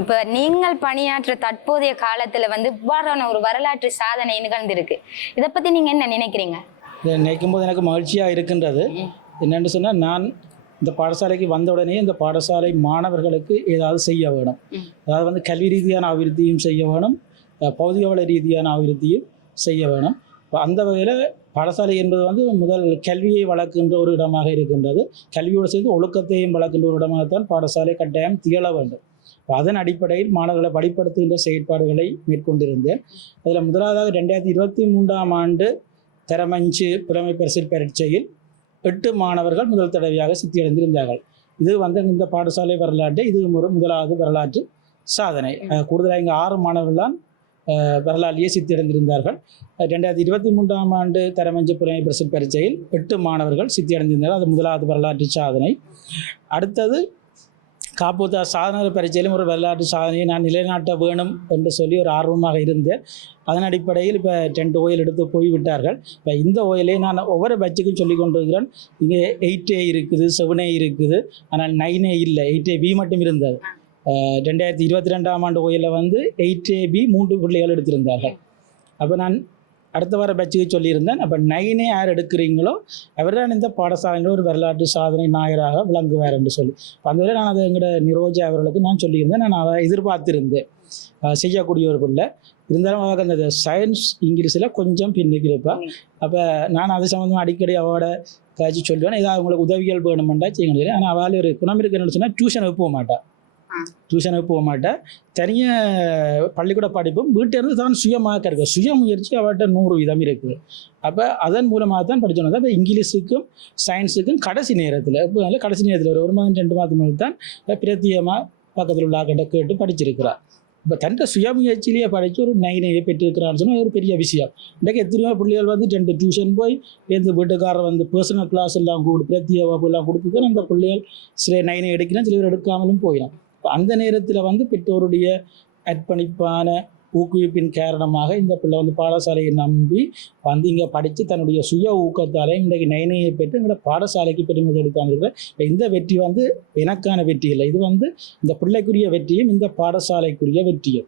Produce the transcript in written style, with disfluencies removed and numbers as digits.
இப்ப நீங்கள் பணியாற்ற தற்போதைய காலத்துல இவ்வாறான ஒரு வரலாற்று சாதனை நிகழ்ந்திருக்கு. இதை பத்தி நீங்க என்ன நினைக்கிறீங்க? இதை நினைக்கும் போது எனக்கு மகிழ்ச்சியாக இருக்கின்றது. என்னென்னு சொன்னால், நான் இந்த பாடசாலைக்கு வந்த உடனே இந்த பாடசாலை மாணவர்களுக்கு ஏதாவது செய்ய வேணும். அதாவது கல்வி ரீதியான அபிவிருத்தியும் செய்ய வேணும், பௌதிக வள ரீதியான அபிவிருத்தியும் செய்ய வேணும். இப்போ அந்த வகையில் பாடசாலை என்பது முதல் கல்வியை வளர்க்கின்ற ஒரு இடமாக இருக்கின்றது. கல்வியோடு சேர்ந்து ஒழுக்கத்தையும் வளர்க்கின்ற ஒரு இடமாகத்தான் பாடசாலை கட்டாயம் திகழ வேண்டும். அதன் அடிப்படையில் மாணவர்களை வழிப்படுத்துகின்ற செயற்பாடுகளை மேற்கொண்டிருந்தேன். அதில் முதலாவதாக 2023ஆம் ஆண்டு தரமஞ்சு புலமை பரிசில் பரீட்சையில் 8 மாணவர்கள் முதல் தடவையாக சித்தியடைந்திருந்தார்கள். இது இந்த பாடசாலை வரலாற்று இது ஒரு முதலாவது வரலாற்று சாதனை. கூடுதலாக இங்கே 6 மாணவர்கள் தான் வரலாற்றிலேயே சித்தியடைந்திருந்தார்கள். 2023ஆம் ஆண்டு தரமஞ்சு புலமை பரிசில் பரீட்சையில் 8 மாணவர்கள் சித்தியடைந்திருந்தார்கள். அது முதலாவது வரலாற்று சாதனை. அடுத்தது காப்போத்தா சாதனர் பரீட்சையிலும் ஒரு வரலாற்று சாதனையை நான் நிலைநாட்ட வேணும் என்று சொல்லி ஒரு ஆர்வமாக இருந்தேன். அதன் அடிப்படையில் இப்போ 2 ஓயல் எடுத்து போய்விட்டார்கள். இப்போ இந்த ஓயலை நான் ஒவ்வொரு பேட்சுக்கும் சொல்லி கொண்டிருக்கிறேன். இங்கே 8A இருக்குது, 7A இருக்குது, ஆனால் 9A இல்லை, 8AB மட்டும் இருந்தது. 2022ஆம் ஆண்டு ஓயலில் 8AB 3 பிள்ளைகள் எடுத்திருந்தார்கள். அப்போ நான் அடுத்த வார பேட்சுக்கு சொல்லியிருந்தேன். அப்போ 9A யார் எடுக்கிறீங்களோ அவர் தான் இந்த பாடசாலையில் ஒரு வரலாற்று சாதனை நாயராக விளங்குவார் என்று சொல்லி அந்த வரை நான் அதை எங்களோட நிரோஜா அவர்களுக்கு நான் சொல்லியிருந்தேன். நான் அதை எதிர்பார்த்திருந்தேன் செய்யக்கூடிய ஒரு பிள்ளை. இருந்தாலும் அவருக்கு அந்த சயின்ஸ் இங்கிலீஷில் கொஞ்சம் பின்னுக்கு இருப்பாள். அப்போ நான் அது சம்மந்தமாக அடிக்கடி அவளோட காய்ச்சி சொல்லுவேன். ஏதாவது அவங்களுக்கு உதவிகள் வேணுமெண்டா செய்ய. ஆனால் அவள் ஒரு குணம் இருக்குன்னு சொன்னால் டியூஷனுக்கு போக மாட்டாள். டியூஷனுக்கு போக மாட்டேன். தனியாக பள்ளிக்கூட படிப்பும் வீட்டிலிருந்து தான் சுயமாக இருக்குது. சுய முயற்சி அவர்கிட்ட 100% இருக்குது. அப்போ அதன் மூலமாக தான் படிச்சோம். அப்போ இங்கிலீஷுக்கும் சயின்ஸுக்கும் கடைசி நேரத்தில் கடைசி நேரத்தில் ஒரு மாதம் 2 மாதம் முதல் தான் பிரத்தியமாக பக்கத்தில் உள்ள ஆக்கிட்ட கேட்டு படிச்சிருக்கிறார். இப்போ தன்னை சுயமுயற்சியிலேயே படித்து ஒரு 9A பெற்றிருக்கிறான்னு சொன்னால் ஒரு பெரிய விஷயம். இன்றைக்கு எத்தனையோ பிள்ளைகள் 2 டியூஷன் போய் வீட்டுக்காரர் பர்சனல் கிளாஸ் எல்லாம் பிரத்திய வகுப்பெல்லாம் கொடுத்து தான் அந்த பிள்ளைகள் சில 9A எடுக்கிறேன், சில பேர் எடுக்காமலும் போயிடும். அந்த நேரத்தில் பெற்றோருடைய அர்ப்பணிப்பான ஊக்குவிப்பின் காரணமாக இந்த பிள்ளை பாடசாலையை நம்பி இங்கே படித்து தன்னுடைய சுய ஊக்கத்தாலே இன்றைக்கு 9A பெற்று எங்களோட பாடசாலைக்கு பெருமிதம் எடுத்தாங்க. இந்த வெற்றி எனக்கான வெற்றி இல்லை, இது இந்த பிள்ளைக்குரிய வெற்றியும் இந்த பாடசாலைக்குரிய வெற்றியும்.